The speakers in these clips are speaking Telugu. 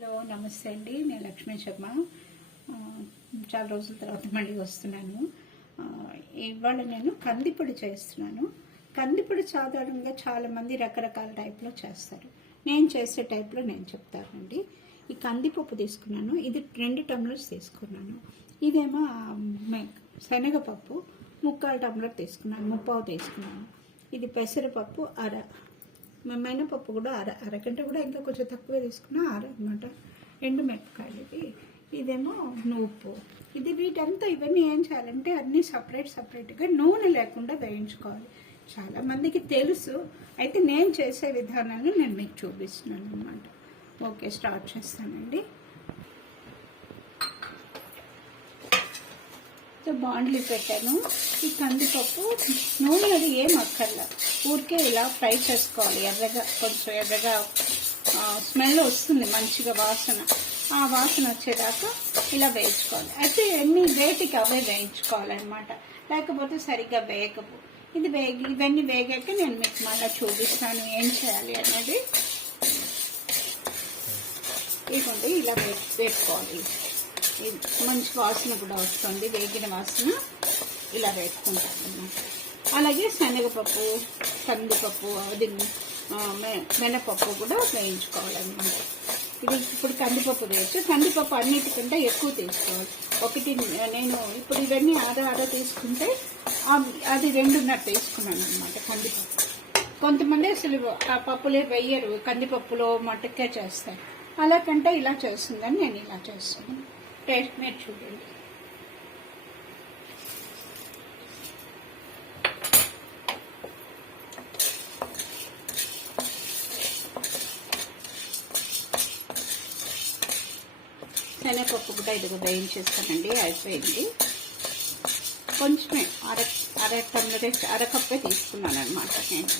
హలో నమస్తే అండి, నేను లక్ష్మీ శర్మ. చాలా రోజుల తర్వాత మళ్ళీ వస్తున్నాను. ఇవాళ నేను కందిపొడి చేస్తున్నాను. కందిపొడి సాధారణంగా చాలామంది రకరకాల టైప్లో చేస్తారు. నేను చేసే టైప్లో నేను చెప్తానండి. ఈ కందిపప్పు తీసుకున్నాను, ఇది 2 టంబ్లర్స్ తీసుకున్నాను. ఇదేమో శనగపప్పు 3/4 టంబ్లర్ తీసుకున్నాను, 3/4 తీసుకున్నాను. ఇది పెసరపప్పు మినపప్పు కూడా అరగంట కూడా ఇంకా కొంచెం తక్కువే తీసుకున్నా అనమాట. ఎండుమిరపకాయలు ఇదేమో ఉప్పు. వీటంతా ఇవన్నీ ఏం చేయాలంటే అన్నీ సపరేట్గా నూనె లేకుండా వేయించుకోవాలి. చాలామందికి తెలుసు, అయితే నేను చేసే విధానాన్ని నేను మీకు చూపిస్తున్నాను అనమాట. ఓకే, స్టార్ట్ చేస్తానండి. బాండ్లీ పెట్టాను. ఈ కందిపప్పు నూనె అది ఏం అక్కర్లా, ఊరికే ఇలా ఫ్రై చేసుకోవాలి. కొంచెం ఎర్రగా స్మెల్ వస్తుంది, మంచిగా వాసన. ఆ వాసన వచ్చేదాకా ఇలా వేయించుకోవాలి. అయితే ఎన్ని వేటికి అవే వేయించుకోవాలన్నమాట, లేకపోతే సరిగ్గా వేగవు. ఇవన్నీ వేగాక నేను మీకు మళ్ళీ చూపిస్తాను ఏం చేయాలి అనేది. ఇదిగోండి, ఇలా వేపుకోవాలి. మంచి వాసన కూడా వస్తుంది, వేగిన వాసన. ఇలా వేసుకుంటాను అన్నమాట. అలాగే శనగపప్పు, కందిపప్పు, మినపప్పు కూడా వేయించుకోవాలన్నమాట. ఇప్పుడు కందిపప్పు వేయచ్చు. కందిపప్పు అన్నిటికంటే ఎక్కువ తీసుకోవాలి. నేను ఇప్పుడు ఇవన్నీ ఆరా తీసుకుంటే అది 2.5 తీసుకున్నాను అనమాట కందిపప్పు. కొంతమంది అసలు ఆ పప్పులే వేయరు, కందిపప్పులో మటక్కే చేస్తారు. అలా కంటే ఇలా చేస్తుందని నేను ఇలా చేస్తున్నాను. టేస్ట్ మీరు చూడండి. శనగపప్పు కూడా ఇదిగో వేయించేస్తానండి, అయిపోయింది. కొంచెమే అరకప్పే తీసుకున్నాను అనమాట నేను.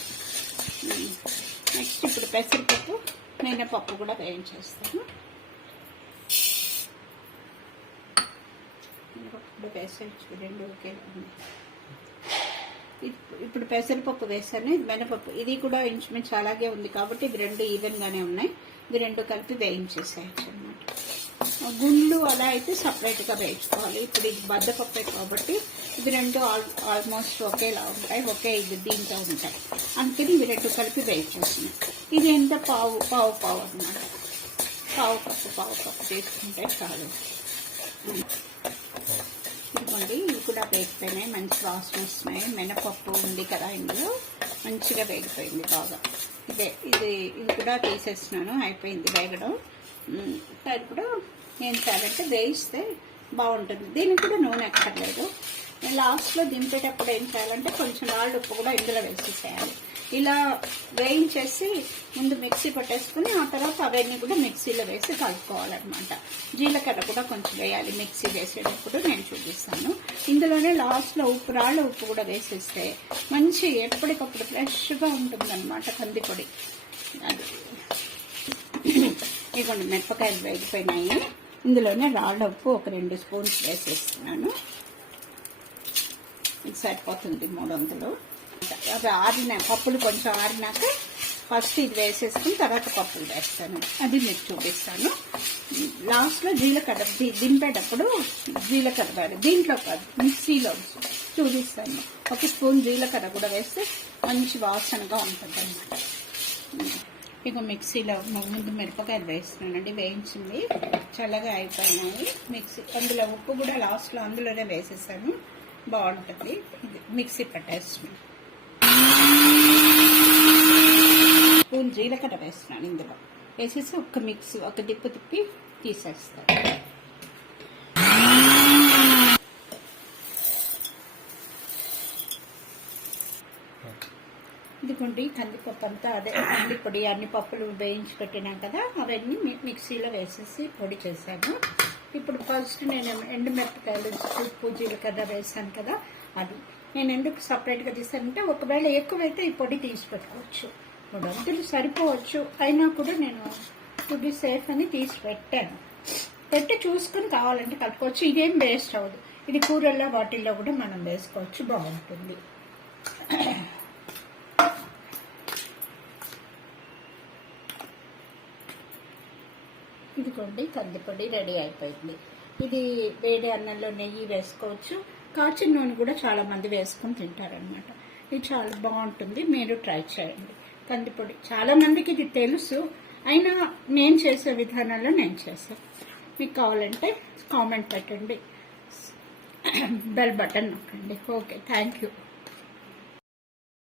నెక్స్ట్ ఇప్పుడు పెసరపప్పు, మినపప్పు కూడా వేయించేస్తాను. ఇప్పుడు వేసేయచ్చు, 2 ఒకే. ఇప్పుడు పెసరపప్పు వేసాను, ఇది మినపప్పు. ఇది కూడా ఇంచుమించు అలాగే ఉంది కాబట్టి ఇవి 2 ఈవెన్గానే ఉన్నాయి. ఇవి 2 కలిపి వేయించేసేయచ్చు అనమాట. గుళ్ళు అలా అయితే సపరేట్గా వేయించుకోవాలి. ఇప్పుడు ఇది బద్దపప్పే కాబట్టి ఇవి 2 ఆల్మోస్ట్ ఒకేలా ఉంటాయి, దీంతో ఉంటాయి. అందుకని ఇవి 2 కలిపి వేయించేస్తున్నాయి. ఇది ఎంత పావు అనమాట. పావు కప్పు తీసుకుంటే చాలు. ఇదిగోండి, ఇవి కూడా వేగిపోయినాయి, మంచి వాసన వస్తున్నాయి. మినపప్పు ఉంది కదా, ఇందులో మంచిగా వేగిపోయింది బాగా. ఇది కూడా తీసేస్తున్నాను, అయిపోయింది వేగడం. ఇప్పుడు ఏం చేయాలంటే వేయిస్తే బాగుంటుంది. దీనికి కూడా నూనె ఎక్కర్లేదు. లాస్ట్లో దింపేటప్పుడు ఏం చేయాలంటే కొంచెం రాళ్ళు ఉప్పు కూడా ఇందులో వేసేసేయాలి. ఇలా వేయించేసి ముందు మిక్సీ పట్టేసుకుని ఆ తర్వాత అవన్నీ కూడా మిక్సీలో వేసి కలుపుకోవాలన్నమాట. జీలకర్ర కూడా కొంచెం వేయాలి మిక్సీ వేసేటప్పుడు, నేను చూపిస్తాను. ఇందులోనే లాస్ట్లో రాళ్ళ ఉప్పు కూడా వేసేస్తే మంచి ఎప్పటికప్పుడు ఫ్రెష్గా ఉంటుందన్నమాట కందిపొడి. అది ఇదిగోండి, మిరపకాయలు వేగిపోయినాయి. ఇందులోనే రాళ్ళ ఉప్పు ఒక 2 స్పూన్స్ వేసేస్తున్నాను. ఇది సరిపోతుంది 300. అది పప్పులు కొంచెం ఆరినాక ఫస్ట్ ఇది వేసేసుకుని తర్వాత పప్పులు వేస్తాను, అది మీకు చూపిస్తాను. లాస్ట్లో జీలకర్ర దింపేటప్పుడు జీలకర్ర వేయాలి, దీంట్లో కాదు మిక్సీలో చూపిస్తాను. 1 స్పూన్ జీలకర్ర కూడా వేస్తే మంచి వాసనగా ఉంటుంది అన్నమాట. ఇక మిక్సీలో ముందు మిరపకాయలు వేస్తున్నానండి, వేయించింది చల్లగా అయిపోయినాయి. అందులో ఉప్పు కూడా లాస్ట్లో అందులోనే వేసేసాను, బాగుంటుంది. మిక్సీ పట్టేస్తున్నాను. స్పూన్ జీలకర్ర వేస్తున్నాను, ఇందులో వేసేసి ఒక దిప్పు తిప్పి తీసేస్తాను. ఇదిగోండి, కందిపప్పు అంతా అదే కందిపొడి, అన్ని పప్పులు వేయించి పెట్టినాం కదా, అవన్నీ మిక్సీలో వేసేసి పొడి చేశాను. ఇప్పుడు ఫస్ట్ నేను ఎండుమిరపకాయలు, ఉప్పు, జీలకర్ర వేసాను కదా, అది నేను ఎందుకు సపరేట్గా తీసానంటే ఒకవేళ ఎక్కువైతే ఈ పొడి తీసి పెట్టుకోవచ్చు, 3 సరిపోవచ్చు. అయినా కూడా నేను టు బి సేఫ్ అని తీసి పెట్టి చూసుకుని కావాలంటే కలుపుకోవచ్చు. ఇదేం వేస్ట్ అవ్వదు. ఇది కూరల్లో వాటిల్లో కూడా మనం వేసుకోవచ్చు, బాగుంటుంది. ఇదిగోండి కందిపొడి రెడీ అయిపోయింది. ఇది వేడి అన్నంలో నెయ్యి వేసుకోవచ్చు, కాచిన నూనె కూడా చాలా మంది వేసుకొని తింటారనమాట. ఇది చాలా బాగుంటుంది, మీరు ట్రై చేయండి. కందిపొడి చాలా మందికి ఇది తెలుసు, అయినా నేను చేసే విధానంలో నేను చేస్తాను. మీకు కావాలంటే కామెంట్ పెట్టండి, బెల్ బటన్ నొక్కండి. Okay, thank you.